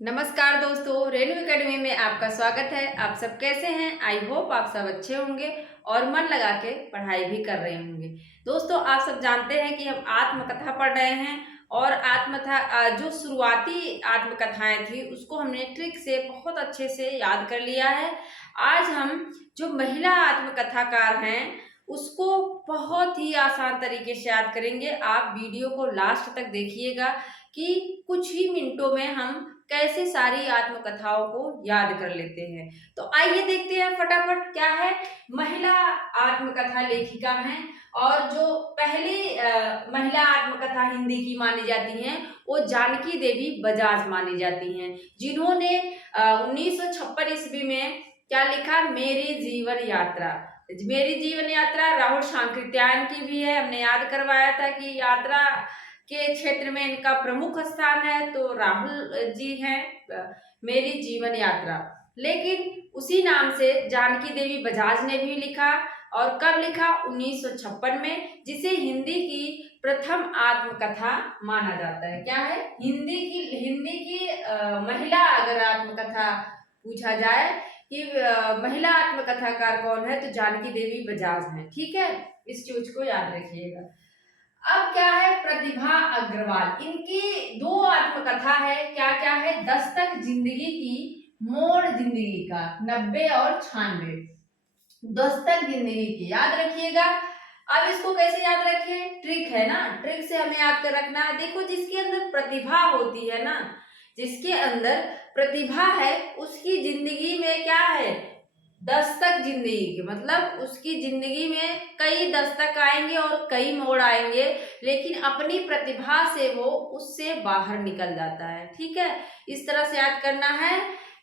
नमस्कार दोस्तों, रेणु एकेडमी में आपका स्वागत है। आप सब कैसे हैं? आई होप आप सब अच्छे होंगे और मन लगा के पढ़ाई भी कर रहे होंगे। दोस्तों, आप सब जानते हैं कि हम आत्मकथा पढ़ रहे हैं और आत्मकथा जो शुरुआती आत्मकथाएं थी उसको हमने ट्रिक से बहुत अच्छे से याद कर लिया है। आज हम जो महिला आत्मकथाकार हैं उसको बहुत ही आसान तरीके से याद करेंगे। आप वीडियो को लास्ट तक देखिएगा कि कुछ ही मिनटों में हम कैसे सारी आत्मकथाओं को याद कर लेते हैं। तो आइए देखते हैं फटाफट क्या है। महिला आत्मकथा लेखिका हैं और जो पहली महिला आत्मकथा हिंदी की मानी जाती हैं वो जानकी देवी बजाज मानी जाती हैं, जिन्होंने 1956 ईस्वी में क्या लिखा, मेरी जीवन यात्रा। मेरी जीवन यात्रा राहुल सांकृत्यायन की भी है, हमने याद करवाया था कि यात्रा के क्षेत्र में इनका प्रमुख स्थान है, तो राहुल जी हैं मेरी जीवन यात्रा। लेकिन उसी नाम से जानकी देवी बजाज ने भी लिखा, और कब लिखा, 1956 में, जिसे हिंदी की प्रथम आत्मकथा माना जाता है। क्या है? हिंदी की महिला अगर आत्मकथा पूछा जाए कि महिला आत्मकथाकार कौन है, तो जानकी देवी बजाज हैं। ठीक है, इस चीज को याद रखिएगा। अब क्या है, प्रतिभा अग्रवाल, इनकी दो आत्मकथा है। क्या क्या है? दस्तक जिंदगी की, मोड़ जिंदगी का, 90 और 96। दस्तक जिंदगी की याद रखिएगा। अब इसको कैसे याद रखें? ट्रिक है ना, ट्रिक से हमें याद कर रखना है। देखो, जिसके अंदर प्रतिभा होती है ना, जिसके अंदर प्रतिभा है उसकी जिंदगी में क्या है, दस्तक जिंदगी के मतलब उसकी जिंदगी में कई दस्तक आएंगे और कई मोड़ आएंगे, लेकिन अपनी प्रतिभा से वो उससे बाहर निकल जाता है। ठीक है, इस तरह से याद करना है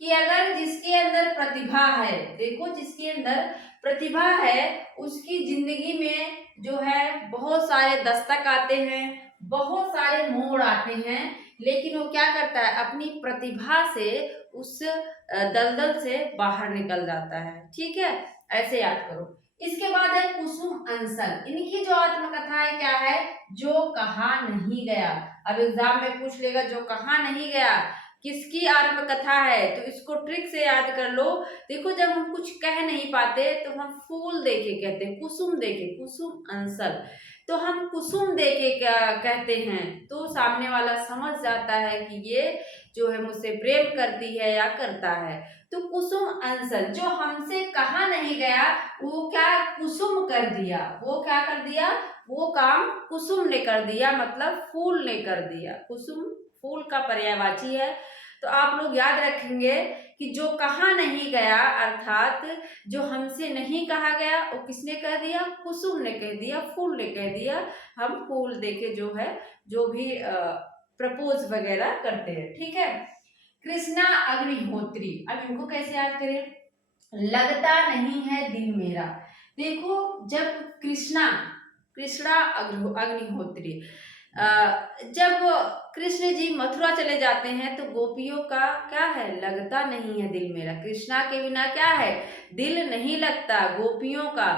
कि अगर जिसके अंदर प्रतिभा है, देखो जिसके अंदर प्रतिभा है उसकी जिंदगी में जो है बहुत सारे दस्तक आते हैं, बहुत सारे मोड़ आते हैं, लेकिन वो क्या करता है, अपनी प्रतिभा से उस दलदल से बाहर निकल जाता है। ठीक है, ऐसे याद करो। इसके बाद है कुसुम अंसल, इनकी जो आत्मकथा है क्या है, जो कहा नहीं गया। अब एग्जाम में पूछ लेगा जो कहा नहीं गया किसकी आत्मकथा है, तो इसको ट्रिक से याद कर लो। देखो, जब हम कुछ कह नहीं पाते तो हम फूल देके कहते हैं, कुसुम देके, कुसुम अंसल। तो हम कुसुम देके क्या कहते हैं, तो सामने वाला समझ जाता है कि ये जो है मुझसे प्रेम करती है या करता है। तो कुसुम अंसल, जो हमसे कहा नहीं गया वो क्या, कुसुम कर दिया। वो क्या कर दिया, वो काम कुसुम ने कर दिया, मतलब फूल ने कर दिया। कुसुम फूल का पर्यायवाची है। तो आप लोग याद रखेंगे कि जो कहा नहीं गया अर्थात जो हमसे नहीं कहा गया वो किसने कह दिया, कुसुम ने कह दिया, फूल ने कह दिया। हम फूल देके जो है जो भी प्रपोज वगैरह करते हैं। ठीक है, कृष्णा अग्निहोत्री, अब इनको कैसे याद करें, लगता नहीं है दिल मेरा। देखो, जब कृष्णा कृष्णा अग्निहोत्री जब कृष्ण जी मथुरा चले जाते हैं तो गोपियों का क्या है, लगता नहीं है दिल मेरा। कृष्णा के बिना क्या है, दिल नहीं लगता गोपियों का।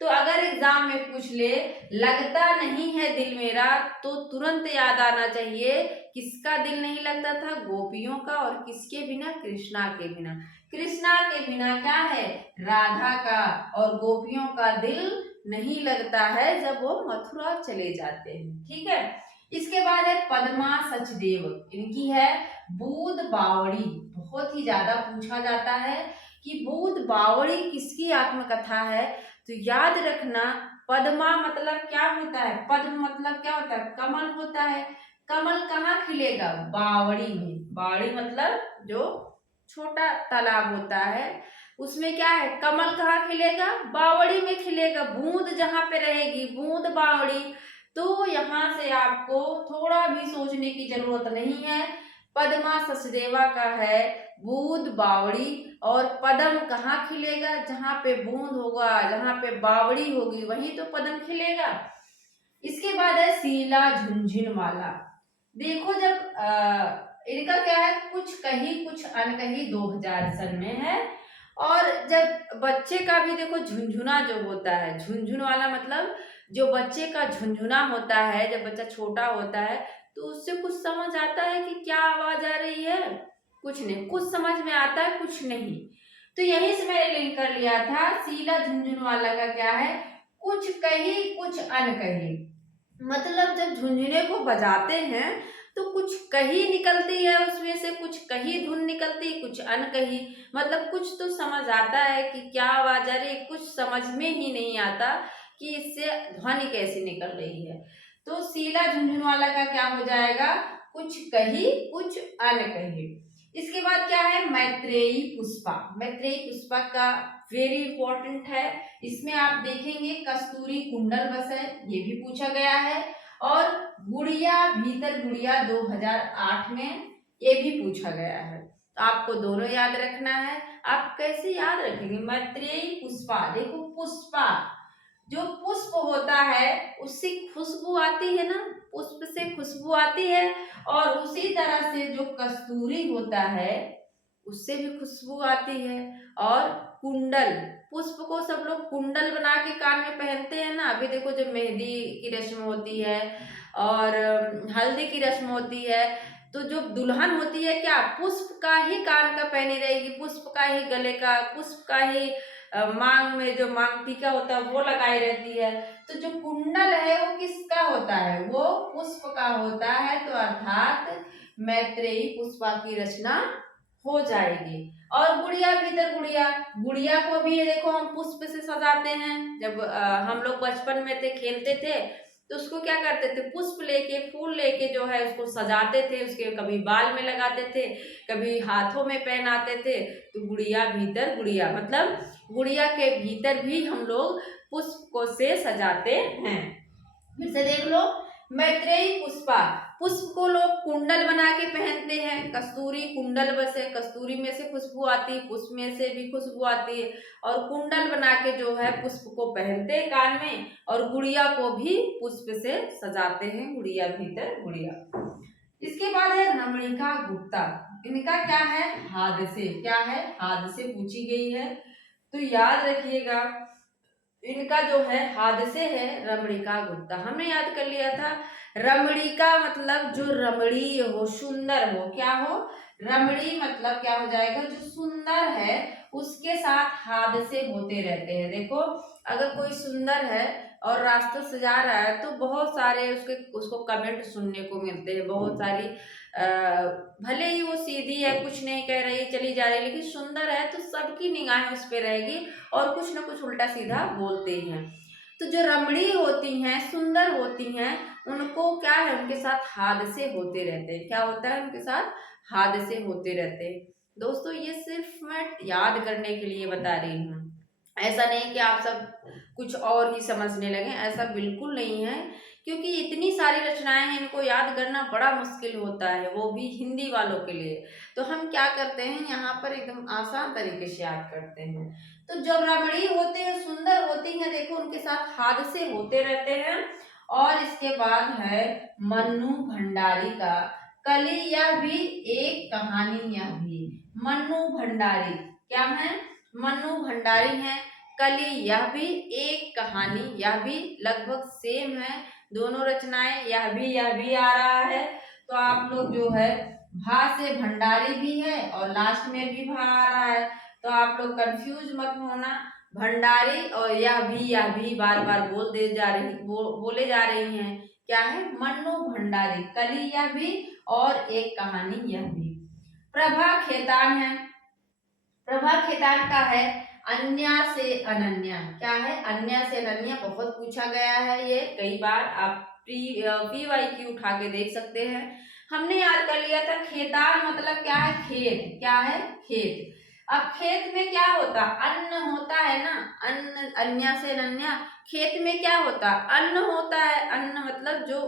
तो अगर एग्जाम में पूछ ले लगता नहीं है दिल मेरा, तो तुरंत याद आना चाहिए किसका दिल नहीं लगता था, गोपियों का। और किसके बिना, कृष्णा के बिना। कृष्णा के बिना क्या है, राधा का और गोपियों का दिल नहीं लगता है जब वो मथुरा चले जाते हैं। ठीक है, इसके बाद है पद्मा सचदेव, इनकी है बूंद बावड़ी। बहुत ही ज्यादा पूछा जाता है कि बूंद बावड़ी किसकी आत्मकथा है, तो याद रखना पद्मा मतलब क्या होता है, पद्म मतलब क्या होता है, कमल होता है। कमल कहाँ खिलेगा, बावड़ी में। बावड़ी मतलब जो छोटा तालाब होता है उसमें क्या है, कमल कहाँ खिलेगा, बावड़ी में खिलेगा। बूंद जहाँ पे रहेगी, बूंद बावड़ी। तो यहाँ से आपको थोड़ा भी सोचने की जरूरत नहीं है। पद्मा सचदेवा का है बूंद बावड़ी, और पद्म कहाँ खिलेगा, जहाँ पे बूंद होगा, जहाँ पे बावड़ी होगी वहीं तो पद्म खिलेगा। इसके बाद है शीला झुनझुनवाला। देखो, जब इनका क्या है, कुछ कही कुछ अनकही 2000 सन में है। और जब बच्चे का भी देखो झुनझुना जो होता है, झुनझुन वाला मतलब जो बच्चे का झुनझुना होता है, जब बच्चा छोटा होता है तो उससे कुछ समझ आता है कि क्या आवाज आ रही है, कुछ नहीं, कुछ समझ में आता है कुछ नहीं। तो यहीं से मैंने लिंक कर लिया था शीला झुनझुनवाला का क्या है, कुछ कही कुछ अनकही। मतलब जब झुनझुने को बजाते हैं तो कुछ कही निकलती है उसमें से, कुछ कही धुन निकलती, कुछ अनकही। मतलब कुछ तो समझ आता है कि क्या आवाज आ रही है, कुछ समझ में ही नहीं आता कि इससे ध्वनि कैसी निकल रही है। तो शीला झुनझुनवाला का क्या हो जाएगा, कुछ कही कुछ अनकही। इसके बाद क्या है, मैत्रेयी पुष्पा। मैत्रेयी पुष्पा का वेरी इंपॉर्टेंट है। इसमें आप देखेंगे कस्तूरी कुंडल बस है, ये भी पूछा गया है। और गुड़िया भीतर गुड़िया 2008 में ये भी पूछा गया है। तो आपको दोनों याद रखना है। आप कैसे याद रखेंगे, मैत्रेयी पुष्पा, देखो पुष्पा, जो पुष्प होता है उससे खुशबू आती है ना, पुष्प से खुशबू आती है। और उसी तरह से जो कस्तूरी होता है उससे भी खुशबू आती है। और कुंडल, पुष्प को सब लोग कुंडल बना के कान में पहनते हैं ना। अभी देखो जब मेहंदी की रस्म होती है और हल्दी की रस्म होती है, तो जो दुल्हन होती है क्या पुष्प का ही कान का पहनी रहेगी, पुष्प का ही गले का, पुष्प का ही मांग में जो मांग टीका होता है वो लगाई रहती है। तो जो कुंडल है वो किसका होता है, वो पुष्प का होता है। तो अर्थात मैत्रेयी पुष्पा की रचना हो जाएगी। और गुड़िया भीतर गुड़िया, गुड़िया को भी ये देखो हम पुष्प से सजाते हैं। जब हम लोग बचपन में थे, खेलते थे, तो उसको क्या करते थे, पुष्प लेके फूल लेके जो है उसको सजाते थे, उसके कभी बाल में लगाते थे, कभी हाथों में पहनाते थे। तो गुड़िया भीतर गुड़िया मतलब गुड़िया के भीतर भी हम लोग पुष्प को से सजाते हैं। फिर से देख लो, मैत्रेयी पुष्पा, पुष्प को लोग कुंडल बना के पहनते हैं। कस्तूरी कुंडल बस है, कस्तूरी में से खुशबू आती है, पुष्प में से भी खुशबू आती है। और कुंडल बना के जो है पुष्प को पहनते हैं कान में, और गुड़िया को भी पुष्प से सजाते हैं, गुड़िया भीतर गुड़िया। इसके बाद है रमणिका गुप्ता। इनका क्या है, हादसे, क्या है, हादसे पूछी गई है। तो याद रखिएगा इनका जो है हादसे है रमणिका गुप्ता। हमने याद कर लिया था, रमणिका मतलब जो रमणीय हो, सुंदर हो, क्या हो, रमणी मतलब क्या हो जाएगा, जो सुंदर है उसके साथ हादसे होते रहते हैं। देखो अगर कोई सुंदर है और रास्ते से जा रहा है तो बहुत सारे उसको कमेंट सुनने को मिलते हैं, बहुत सारी भले ही वो सीधी है, कुछ नहीं कह रही, चली जा रही, लेकिन सुंदर है तो सबकी निगाहें उस पर रहेगी और कुछ ना कुछ उल्टा सीधा बोलते हैं। तो जो रमणी होती हैं, सुंदर होती हैं, उनको क्या है, उनके साथ हादसे होते रहते हैं। क्या होता है, उनके साथ हादसे होते रहते हैं। दोस्तों ये सिर्फ मैं याद करने के लिए बता रही हूँ, ऐसा नहीं कि आप सब कुछ और ही समझने लगे, ऐसा बिल्कुल नहीं है। क्योंकि इतनी सारी रचनाएं हैं, इनको याद करना बड़ा मुश्किल होता है, वो भी हिंदी वालों के लिए। तो हम क्या करते हैं, यहाँ पर एकदम आसान तरीके से याद करते हैं। तो जब रमणी होते हैं, सुंदर होती हैं, देखो उनके साथ हादसे होते रहते हैं। और इसके बाद है मन्नू भंडारी का कली, यह भी एक कहानी, यह भी मन्नू भंडारी क्या है, मन्नू भंडारी हैं। कली, यह भी एक कहानी, यह भी लगभग सेम है दोनों रचनाएं, यह भी आ रहा है। तो आप लोग जो है भा से भंडारी भी है और लास्ट में भी भा आ रहा है, तो आप लोग कंफ्यूज मत होना। भंडारी और यह भी बार बार बोले जा रही हैं। क्या है, मन्नू भंडारी, कली यह भी और एक कहानी यह भी। प्रभा खेतान है, प्रभा खेतान का है अन्या से अनन्या। क्या है, अन्या से अनन्या, बहुत पूछा गया है ये कई बार, आप PYQ उठा के देख सकते हैं। हमने याद कर लिया था खेतान मतलब क्या है, खेत, क्या है, खेत। अब खेत में क्या होता, अन्न होता है ना, अन्न, अन्या से अनन्या, खेत में क्या होता, अन्न होता है। अन्न मतलब जो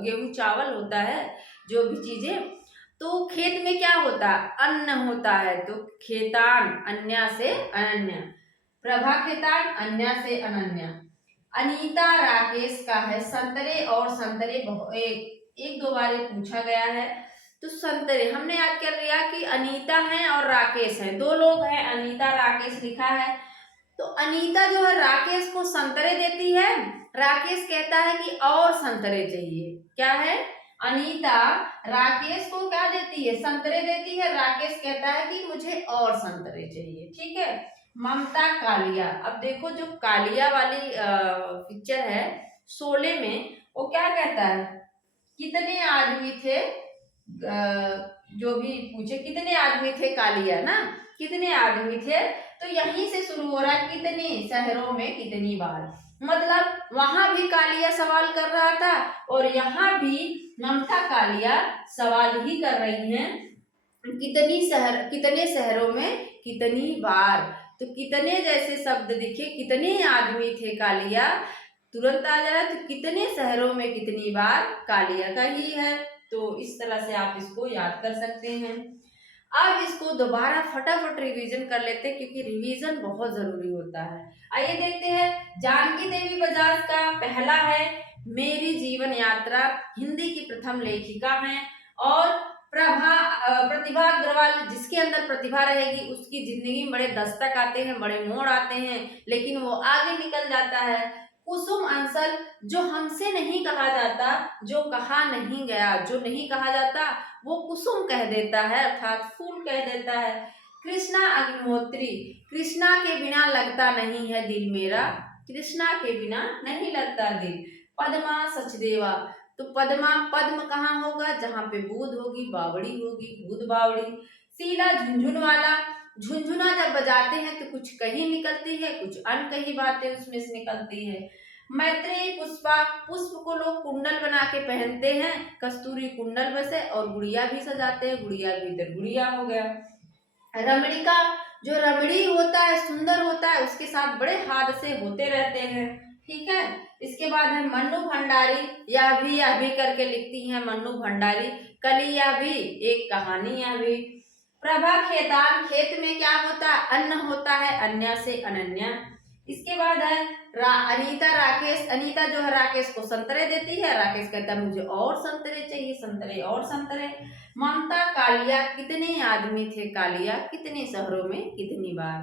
गेहूं चावल होता है, जो भी चीजें, तो खेत में क्या होता, अन्न होता है। तो खेतान, अन्या से अनन्या, प्रभा खेतान, अन्या से अनन्या। अनीता राकेश का है संतरे और संतरे, एक दो बार ये पूछा गया है। तो संतरे हमने याद कर लिया कि अनीता है और राकेश है, दो लोग हैं, अनीता राकेश लिखा है। तो अनीता जो है राकेश को संतरे देती है, राकेश कहता है कि और संतरे चाहिए, क्या है, अनीता राकेश को क्या देती है, संतरे देती है। राकेश कहता है कि मुझे और संतरे चाहिए, ठीक है। ममता कालिया, अब देखो जो कालिया वाली पिक्चर है शोले में, वो क्या कहता है, कितने आदमी थे, जो भी पूछे कितने आदमी थे कालिया ना, कितने आदमी थे, तो यहीं से शुरू हो रहा है कितने शहरों में कितनी बार, मतलब वहां भी कालिया सवाल कर रहा था और यहाँ भी ममता कालिया सवाल ही कर रही हैं, कितने शहरों में कितनी बार। तो कितने जैसे शब्द दिखे, कितने आदमी थे कालिया, तुरंत आ जा रहा है। तो कितने शहरों में कितनी बार कालिया का ही है। तो इस तरह से आप इसको याद कर सकते हैं। अब इसको दोबारा फटाफट रिवीजन कर लेते हैं क्योंकि रिवीजन बहुत जरूरी होता है। आइए देखते हैं। जानकी देवी बजाज का पहला है मेरी जीवन यात्रा, हिंदी की प्रथम लेखिका हैं। और प्रतिभा अग्रवाल, जिसके अंदर प्रतिभा रहेगी उसकी जिंदगी में बड़े दस्तक आते हैं, बड़े मोड़ आते हैं, लेकिन वो आगे निकल जाता है। कुसुम अंसल, जो हमसे नहीं कहा जाता, जो कहा नहीं गया, जो नहीं कहा जाता वो कुसुम कह देता है, अर्थात फूल कह देता है। कृष्णा अग्निहोत्री, कृष्णा के बिना लगता नहीं है दिल मेरा, कृष्णा के बिना नहीं लगता दिल। पद्मा सचदेवा, तो पद्मा, पद्म कहाँ होगा, जहाँ पे बूंद होगी बावड़ी होगी, बूंद बावड़ी। शीला झुंझुनवाला, झुंझुना जब बजाते हैं तो कुछ कहीं निकलती है, कुछ अनकही बातें उसमें से निकलती है। मैत्रेयी पुष्पा, पुष्प को लोग कुंडल बना के पहनते हैं, कस्तूरी कुंडल में से, और गुड़िया भी सजाते हैं, गुड़िया भी इधर गुड़िया हो गया। रमणिका, जो रमणी होता है, सुंदर होता है, उसके साथ बड़े हादसे होते रहते हैं, ठीक है। इसके बाद है मन्नू भंडारी, यह भी करके लिखती हैं मन्नू भंडारी। कली यह भी, एक कहानी यह भी। प्रभा खेतान, खेत में क्या होता है, अन्न होता है, अन्य से अनन्या। इसके बाद है अनीता राकेश, अनीता जो है राकेश को संतरे देती है, राकेश कहता है मुझे और संतरे चाहिए, संतरे और संतरे। ममता कालिया, कितने आदमी थे कालिया, कितने शहरों में कितनी बार।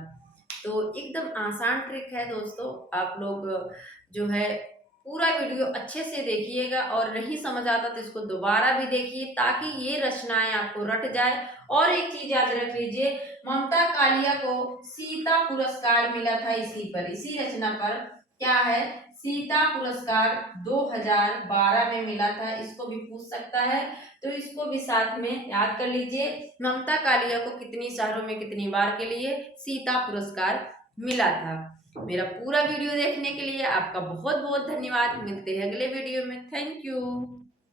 तो एकदम आसान ट्रिक है दोस्तों, आप लोग जो है पूरा वीडियो अच्छे से देखिएगा, और नहीं समझ आता तो इसको दोबारा भी देखिए ताकि ये रचनाएं आपको रट जाए। और एक चीज याद रख लीजिए, ममता कालिया को सीता पुरस्कार मिला था इसी पर, इसी रचना पर। क्या है, सीता पुरस्कार 2012 में मिला था, इसको भी पूछ सकता है, तो इसको भी साथ में याद कर लीजिए। ममता कालिया को कितनी शहरों में कितनी बार के लिए सीता पुरस्कार मिला था। मेरा पूरा वीडियो देखने के लिए आपका बहुत बहुत धन्यवाद। मिलते हैं अगले वीडियो में। Thank you.